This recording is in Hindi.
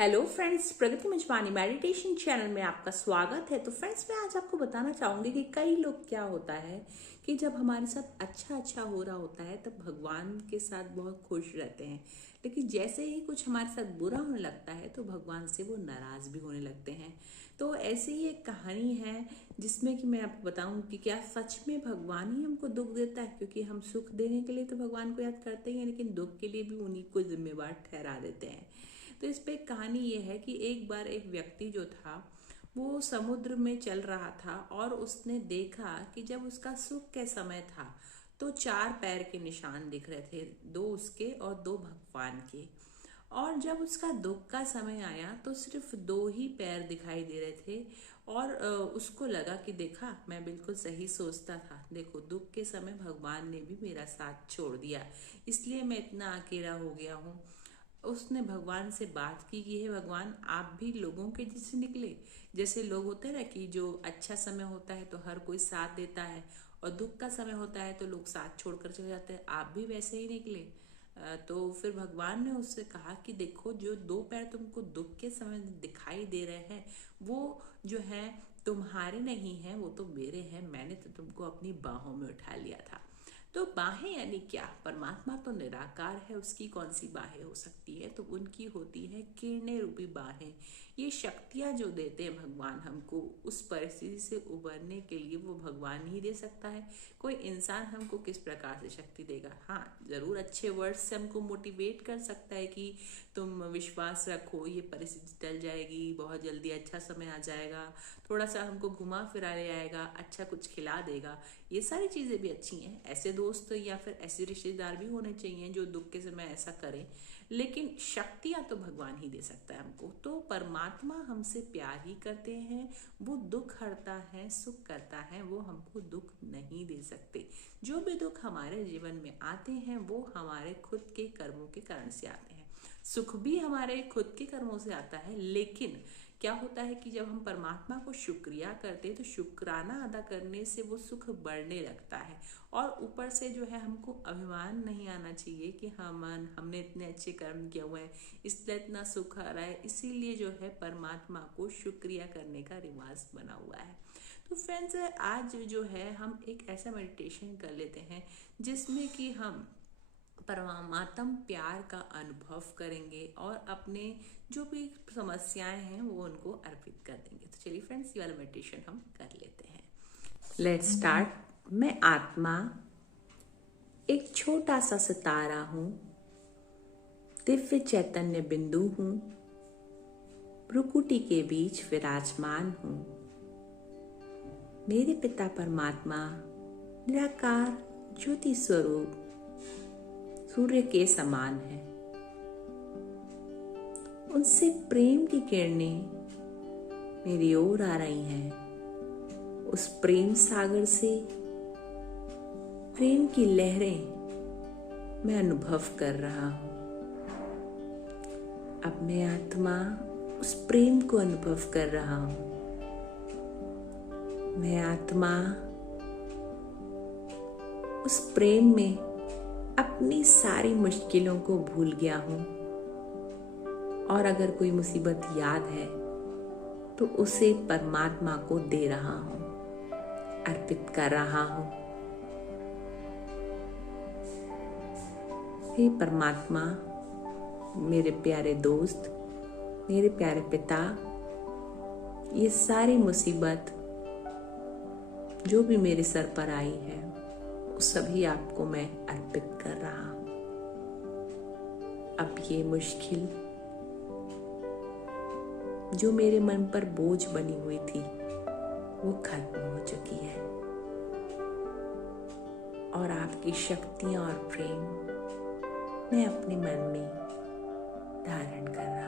हेलो फ्रेंड्स, प्रगति मंचवानी मेडिटेशन चैनल में आपका स्वागत है। तो फ्रेंड्स, मैं आज आपको बताना चाहूँगी कि कई लोग क्या होता है कि जब हमारे साथ अच्छा हो रहा होता है तब भगवान के साथ बहुत खुश रहते हैं, लेकिन जैसे ही कुछ हमारे साथ बुरा होने लगता है तो भगवान से वो नाराज़ भी होने लगते हैं। तो ऐसी ही एक कहानी है जिसमें कि मैं आपको बताऊं कि क्या सच में भगवान ही हमको दुख देता है, क्योंकि हम सुख देने के लिए तो भगवान को याद करते ही हैं, लेकिन दुख के लिए भी उन्हीं को जिम्मेवार ठहरा देते हैं। तो इस पे एक कहानी ये है कि एक बार एक व्यक्ति जो था वो समुद्र में चल रहा था और उसने देखा कि जब उसका सुख के समय था तो 4 पैर के निशान दिख रहे थे, 2 उसके और 2 भगवान के। और जब उसका दुख का समय आया तो सिर्फ 2 ही पैर दिखाई दे रहे थे। और उसको लगा कि देखा, मैं बिल्कुल सही सोचता था, देखो दुख के समय भगवान ने भी मेरा साथ छोड़ दिया, इसलिए मैं इतना अकेला हो गया हूँ। उसने भगवान से बात की कि हे भगवान, आप भी लोगों के जैसे निकले। जैसे लोग होते हैं ना कि जो अच्छा समय होता है तो हर कोई साथ देता है, और दुख का समय होता है तो लोग साथ छोड़कर चले जाते हैं, आप भी वैसे ही निकले। तो फिर भगवान ने उससे कहा कि देखो, जो 2 पैर तुमको दुख के समय दिखाई दे रहे हैं वो जो है तुम्हारे नहीं है, वो तो मेरे हैं। मैंने तो तुमको अपनी बाहों में उठा लिया था। तो बाहें यानी क्या? परमात्मा तो निराकार है, उसकी कौन सी बाहें हो सकती है? तो उनकी होती है किरणें रूपी बाहें। ये शक्तियाँ जो देते हैं भगवान हमको, उस परिस्थिति से उबरने के लिए वो भगवान ही दे सकता है। कोई इंसान हमको किस प्रकार से शक्ति देगा? हाँ, ज़रूर अच्छे वर्ड्स से हमको मोटिवेट कर सकता है कि तुम विश्वास रखो, ये परिस्थिति टल जाएगी, बहुत जल्दी अच्छा समय आ जाएगा, थोड़ा सा हमको घुमा फिरा ले आएगा, अच्छा कुछ खिला देगा। ये सारी चीज़ें भी अच्छी हैं। ऐसे दोस्त या फिर ऐसे रिश्तेदार भी होने चाहिए जो दुख के समय ऐसा करें, लेकिन शक्तियाँ तो भगवान ही दे सकता है हमको। तो परमात्मा हमसे प्यार ही करते हैं, वो दुख हरता है, सुख करता है, वो हमको दुख नहीं दे सकते। जो भी दुख हमारे जीवन में आते हैं वो हमारे खुद के कर्मों के कारण से आते हैं। सुख भी हमारे खुद के कर्मों से आता है, लेकिन क्या होता है कि जब हम परमात्मा को शुक्रिया करते हैं तो शुक्राना अदा करने से वो सुख बढ़ने लगता है। और ऊपर से जो है हमको अभिमान नहीं आना चाहिए कि हमने इतने अच्छे कर्म किए हुए हैं इसलिए इतना सुख आ रहा है। इसीलिए जो है परमात्मा को शुक्रिया करने का रिवाज बना हुआ है। तो फ्रेंड्स, आज जो है हम एक ऐसा मेडिटेशन कर लेते हैं जिसमें कि हम परमात्म प्यार का अनुभव करेंगे और अपने जो भी समस्याएं हैं वो उनको अर्पित कर देंगे। तो चलिए फ्रेंड्स, ये वाला मेडिटेशन हम कर लेते हैं। Let's start. मैं आत्मा एक छोटा सा सितारा हूँ, दिव्य चैतन्य बिंदु हूँ, भ्रुकुटी के बीच विराजमान हूँ। मेरे पिता परमात्मा निराकार ज्योति स्वरूप सूर्य के समान है। उनसे प्रेम की किरणें मेरी ओर आ रही हैं। उस प्रेम सागर से प्रेम की लहरें मैं अनुभव कर रहा हूँ। अब मैं आत्मा उस प्रेम को अनुभव कर रहा हूँ। मैं आत्मा उस प्रेम में अपनी सारी मुश्किलों को भूल गया हूँ, और अगर कोई मुसीबत याद है तो उसे परमात्मा को दे रहा हूँ, अर्पित कर रहा हूँ। हे परमात्मा, मेरे प्यारे दोस्त, मेरे प्यारे पिता, ये सारी मुसीबत जो भी मेरे सर पर आई है वो सभी आपको मैं अर्पित कर रहा हूँ। अब ये मुश्किल जो मेरे मन पर बोझ बनी हुई थी वो खत्म हो चुकी है, और आपकी शक्तियाँ और प्रेम मैं अपने मन में धारण कर रहा हूँ।